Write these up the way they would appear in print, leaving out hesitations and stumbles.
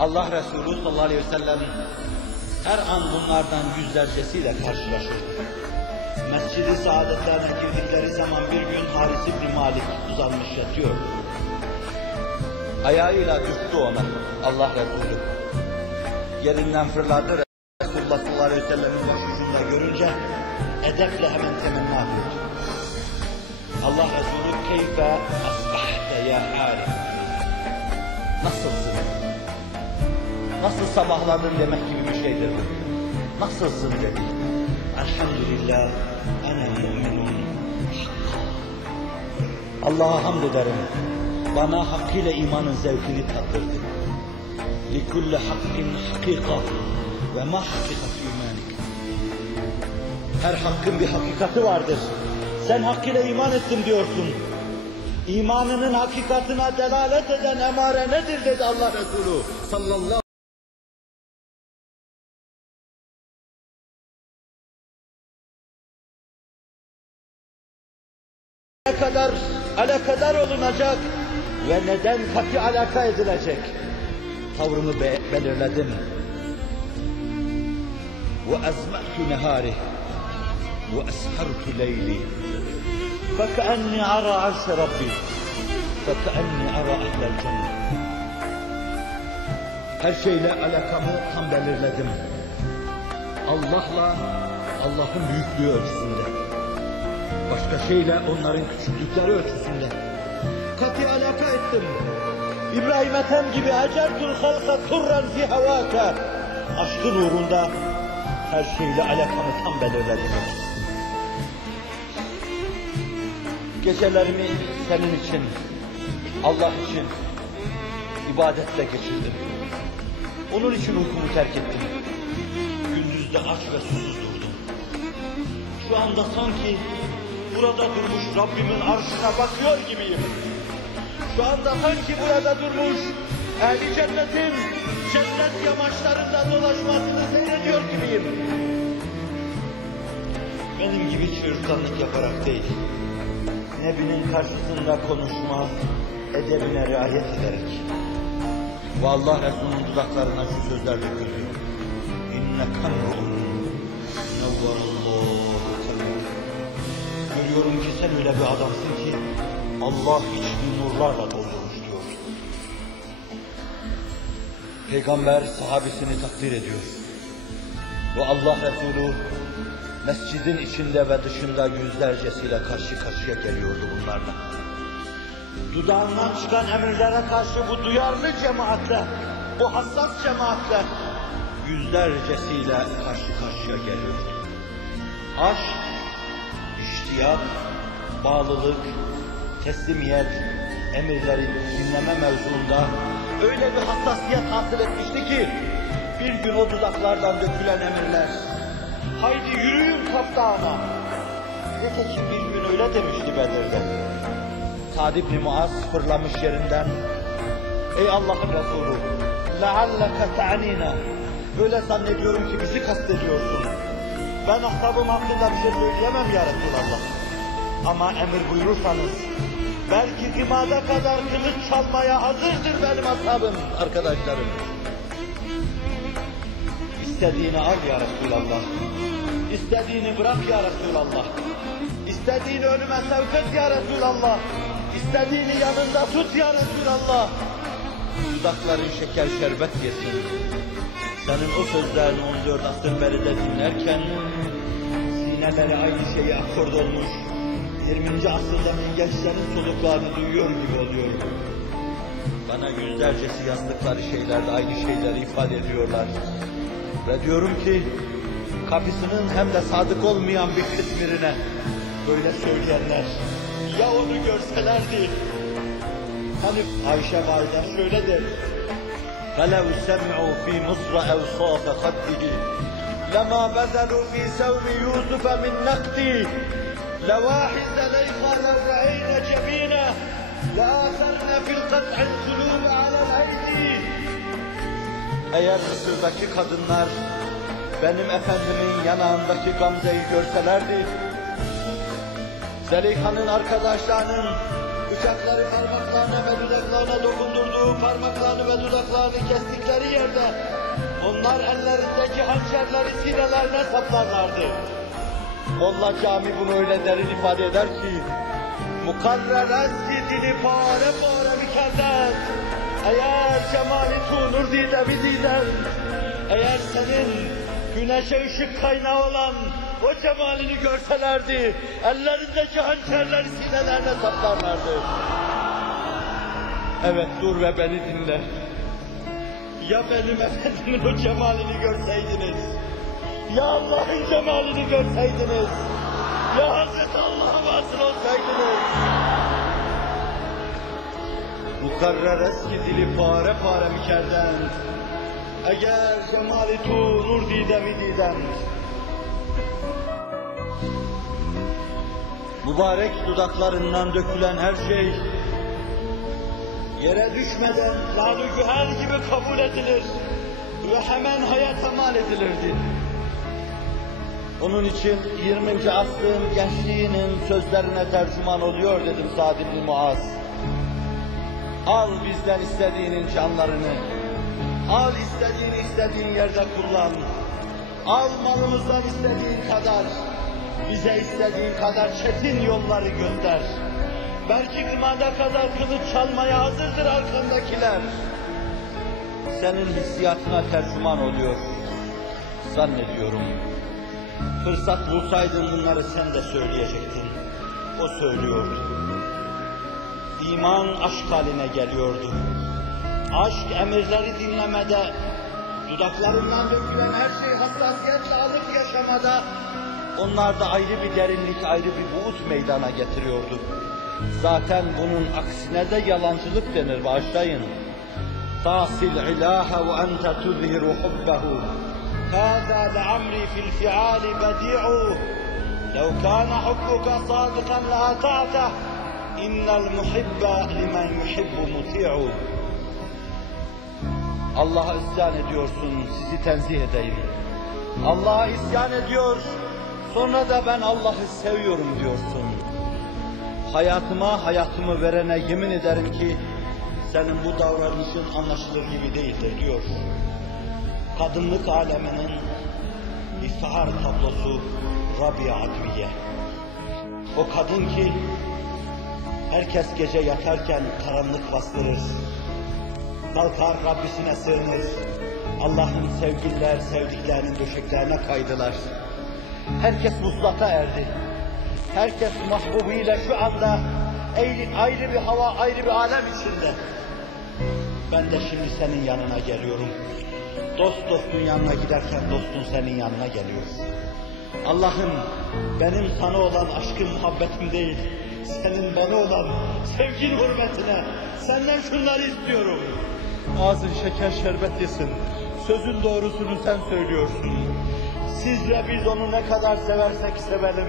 Allah Resulü sallallahu aleyhi ve sellem her an bunlardan yüzlercesiyle karşılaşırdı. Mescid-i Saadetlerine girdikleri zaman bir gün Haris İbn Malik uzanmış yatıyor. Ayağıyla dürttü ona Allah Resulü. Yerinden fırladı, Resulullah sallallahu aleyhi ve sellem'in başucunda görünce edeple hemen temenni ediyor. Allah Resulü keyfe asbahte ya Haris. Nasılsın? Nasıl sabahladın demek gibi bir şeydir bu. Nasılsın dedi. Elhamdülillah ene mu'minun. Allah'a hamd ederim. Bana hakkıyla imanın zevkini tattırdı. لِكُلَّ حَقٍ حَقِيقَةٍ وَمَا حَقِيقَةُ اِيمَانِكَ. Her hakkın bir hakikati vardır. Sen hakkıyla iman ettim diyorsun. İmanının hakikatine delalet eden emare nedir dedi Allah Resulü sallallahu kadar alakadar olunacak ve neden katı alaka edilecek? Tavrımı belirledim. وَاَزْمَعْتُ نَهَارِهِ وَاَسْحَرْتُ لَيْلِي فَكَأَنِّي عَرَى عَرْشَ رَبِّي فَكَأَنِّي عَرَى أَهْلَ الْجَنَّةِ. Her şeyle alakamı tam belirledim. Allah'la, Allah'ın büyüklüğü ölçüsünde. Başka şeyle onların küçüklükleri ölçüsünde. Katı alaka ettim. İbrahim Ethem gibi acertul halka turran fi havaka. Aşkın uğrunda her şeyle alakamı tam belirledim. Gecelerimi senin için, Allah için ibadetle geçirdim. Onun için uykumu terk ettim. Gündüzde aç ve susuz durdum. Şu anda sanki burada durmuş Rabbimin arşına bakıyor gibiyim. Şu anda sanki burada durmuş ehli cennetin cennet yamaçlarında dolaşmasını seyrediyor gibiyim. Benim gibi çığırtkanlık yaparak değil, Nebi'nin karşısında konuşma, edebine riayet ederek ve Allah Resulü'nün dudaklarına şu sözler döküldü. İnneke emru'un nevvarallahu kalbek. Görüyorum ki sen öyle bir adamsın ki Allah içini nurlarla doldurmuş diyor. Peygamber sahabesini takdir ediyor. Ve Allah Resulü mescidin içinde ve dışında yüzlercesiyle karşı karşıya geliyordu bunlarla. Dudağından çıkan emirlere karşı bu duyarlı cemaatle, bu hassas cemaatle yüzlercesiyle karşı karşıya geliyordu. Aşk, iştiyak, bağlılık, teslimiyet, emirleri dinleme mevzuunda öyle bir hassasiyet hasıl etmişti ki bir gün o dudaklardan dökülen emirler haydi yürüyün Kaftağına. Nitekim bir gün öyle demişti Bedir'de. Sa'd ibn Muaz fırlamış yerinden. Ey Allah'ın Resulü, لَعَلَّكَ تَعْنِينَا. Öyle zannediyorum ki bizi kastediyorsun. Ben ahbabım hakkında bir şey söyleyemem ya Resulallah. Ama emir buyurursanız, belki gımada kadar kılıç çalmaya hazırdır benim ashabım, arkadaşlarım. İstediğini al ya Resulallah. İstediğini bırak ya Resulallah. İstediğini önüme sevk et ya Resulallah. İstediğini yanında tut ya Resulallah. Dudakların şeker şerbet yesin. Senin o sözlerini 14 asır beri de dinlerken sineleri aynı şeye akord olmuş 20. asırdaki gençlerin soluklarını duyuyor gibi oluyor. Bana yüzlercesi yazdıkları şeylerde aynı şeyleri ifade ediyorlar. Ve diyorum ki kapısının hem de sadık olmayan bir kısmine böyle söyleyenler ya onu görselerdi. Hani Ayşe valide şöyle der. فَلَوْ سَمِعُوا فِي مُصْرَ أَوْصَافَ خَدِّهِ لَمَا بَذَلُوا فِي سَوْمِ يُوسُفَ مِنْ نَقْدِهِ لَوَاحِزَ لَيْخَ لَوْعَيْنَ جَبِينَهِ لَآثَرْنَ فِي الْقَطْعِ الْقُلُوبَ عَلَى الْأَيْدِي. Eğer Mısır'daki kadınlar benim efendimin yanağındaki gamzeyi görselerdi, Zeliha'nın arkadaşlarının bıçakları parmaklarına ve dudaklarına ayağına dokundurduğu parmaklarını ve dudaklarını kestikleri yerde onlar ellerindeki hançerleri sinelerine saplarlardı. Molla Cami bunu öyle derin ifade eder ki mukarreren dili pare pare mükerrer. Eğer cemali tunur dide bididen, eğer senin güneşe ışık kaynağı olan o cemalini görselerdi, ellerindeki hançerleri sinelerine saplarlardı. Evet, dur ve beni dinle. Ya benim efendimin o cemalini görseydiniz, ya Allah'ın cemalini görseydiniz, ya Hazreti Allah'a vasıl olsaydınız. Mukarrer eski dili pare pare mükerden, eğer cemali tu nur didemi didem. Mübarek dudaklarından dökülen her şey yere düşmeden lal-ı güher gibi kabul edilir ve hemen hayata mal edilirdi. Onun için 20. asrın gençliğinin sözlerine tercüman oluyor dedim Sa'd ibn Muaz. Al bizden istediğinin canlarını, al istediğin yerde kullan, al malımızdan istediğin kadar, bize istediğin kadar çetin yolları göster. Belki kımada kadar kılıç çalmaya hazırdır arkandakiler. Senin hissiyatına tercüman oluyor, zannediyorum. Fırsat bulsaydın bunları sen de söyleyecektin. O söylüyordu. İman aşk haline geliyordu. Aşk emirleri dinlemede, dudaklarından dökülen her şeyi hassasiyetle alıp yaşamada, onlarda ayrı bir derinlik, ayrı bir buğut meydana getiriyordu. Zaten bunun aksine de yalancılık denir, bağışlayın. Tasil ilaha ve ente tuzhiru hubbehu. هذا لعمري في الفعال بديع لو كان حبك صادقا لأطعته إن المحب لمن يحب مطيع. Allah'a isyan ediyorsun, sizi tenzih edeyim. Allah'a isyan ediyor, sonra da ben Allah'ı seviyorum diyorsun. Hayatımı verene yemin ederim ki senin bu davranışın anlaşılır gibi değildir diyor. Kadınlık aleminin iftihar tablosu Rabia Adviye. O kadın ki herkes gece yatarken karanlık bastırır. Kalkar Rabbisine sığınır. Allah'ın sevdiklerinin döşeklerine kaydılar. Herkes vuslata erdi. Herkes mahbubuyla şu anda ayrı bir hava, ayrı bir alem içinde. Ben de şimdi senin yanına geliyorum. Dost dostun yanına giderken dostun senin yanına geliyor. Allah'ım benim sana olan aşkım, muhabbetim değil, senin bana olan sevgin hürmetine senden şunları istiyorum. Ağzın şeker şerbet yesin, sözün doğrusunu sen söylüyorsun. Siz ve biz onu ne kadar seversek sevelim,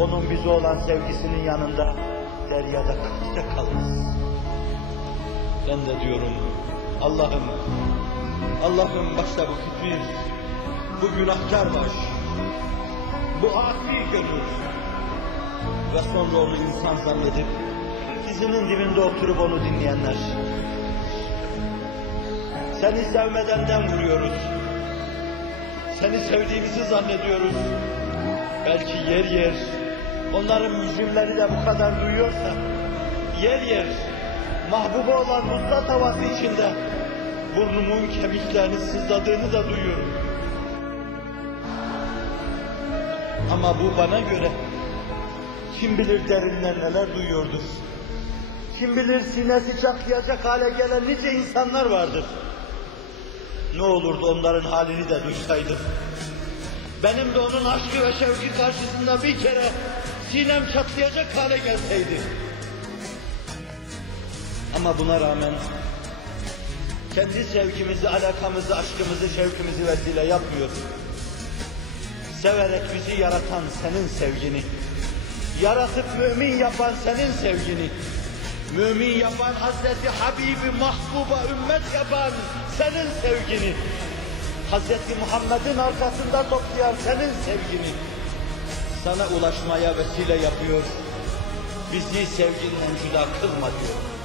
onun bize olan sevgisinin yanında deryada kaçta kalırız. Ben de diyorum, Allah'ım başta bu kibir, bu günahkar baş, bu âfi gönül ve sonra onu insan zannedip dizinin dibinde oturup onu dinleyenler. Seni sevmeden dem vuruyoruz, seni sevdiğimizi zannediyoruz. Belki yer onların mücrimleri de bu kadar duyuyorsa, yer mahbubu olan muslat havası içinde burnumun kemiklerini sızladığını da duyuyorum. Ama bu bana göre kim bilir derinden neler duyuyordur. Kim bilir sinesi çatlayacak hale gelen nice insanlar vardır. Ne olurdu onların halini de duysaydım. Benim de onun aşkı ve şevki karşısında bir kere sinem çatlayacak hale gelseydi. Ama buna rağmen kendi sevgimizi, alakamızı, aşkımızı, şevkimizi vesile yapmıyor. Severek bizi yaratan senin sevgini, yaratıp mümin yapan senin sevgini, mümin yapan Hazreti Habibi mahbuba ümmet yapan senin sevgini, Hazreti Muhammed'in arkasında toplayan senin sevgini sana ulaşmaya vesile yapıyor. Bizi sevginden cüda kılma diyor.